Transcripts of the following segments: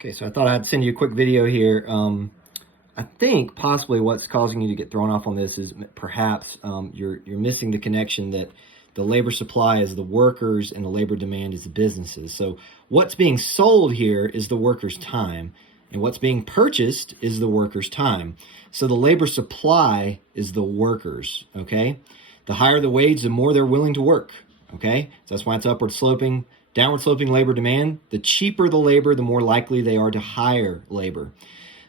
Okay, so I thought I'd send you a quick video here. I think possibly what's causing you to get thrown off on this is perhaps you're missing the connection that the labor supply is the workers and the labor demand is the businesses. So what's being sold here is the worker's time, and what's being purchased is the worker's time. So the labor supply is the workers, okay? The higher the wage, the more they're willing to work, okay? So that's why it's downward sloping labor demand. The cheaper the labor, the more likely they are to hire labor.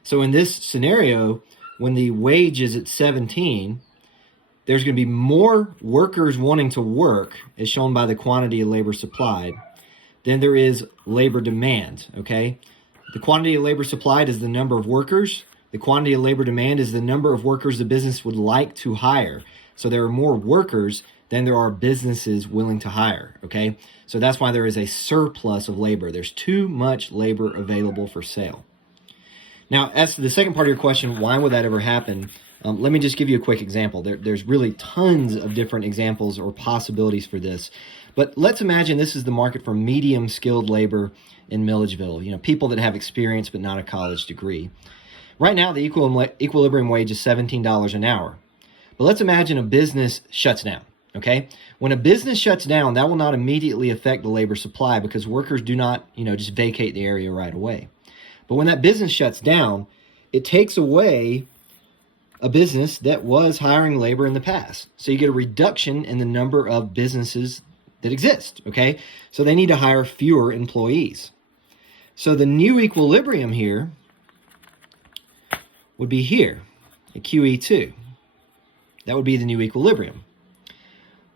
So in this scenario, when the wage is at 17, there's going to be more workers wanting to work, as shown by the quantity of labor supplied, than there is labor demand, okay? The quantity of labor supplied is the number of workers. The quantity of labor demand is the number of workers the business would like to hire. So there are more workers than there are businesses willing to hire, okay? So that's why there is a surplus of labor. There's too much labor available for sale. Now, as to the second part of your question, why would that ever happen? Let me just give you a quick example. There's really tons of different examples or possibilities for this. But let's imagine this is the market for medium skilled labor in Milledgeville, people that have experience but not a college degree. Right now, the equilibrium wage is $17 an hour. But let's imagine a business shuts down, okay? When a business shuts down, that will not immediately affect the labor supply because workers do not, just vacate the area right away. But when that business shuts down, it takes away a business that was hiring labor in the past. So you get a reduction in the number of businesses that exist, okay? So they need to hire fewer employees. So the new equilibrium here would be here at QE2. That would be the new equilibrium.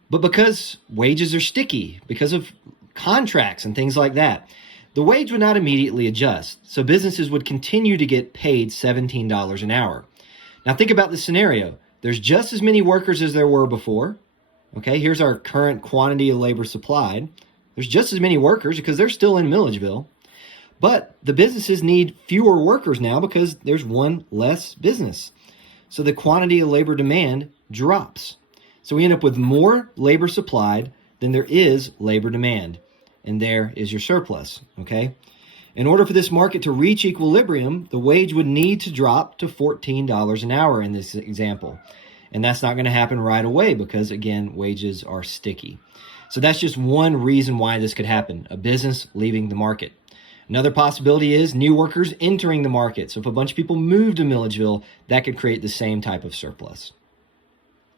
But because wages are sticky, because of contracts and things like that, the wage would not immediately adjust. So businesses would continue to get paid $17 an hour. Now think about this scenario. There's just as many workers as there were before. Okay, here's our current quantity of labor supplied. There's just as many workers because they're still in Milledgeville. But the businesses need fewer workers now because there's one less business. So the quantity of labor demand drops. So we end up with more labor supplied than there is labor demand. And there is your surplus, okay? In order for this market to reach equilibrium, the wage would need to drop to $14 an hour in this example. And that's not going to happen right away because, again, wages are sticky. So that's just one reason why this could happen, a business leaving the market. Another possibility is new workers entering the market. So if a bunch of people move to Milledgeville, that could create the same type of surplus.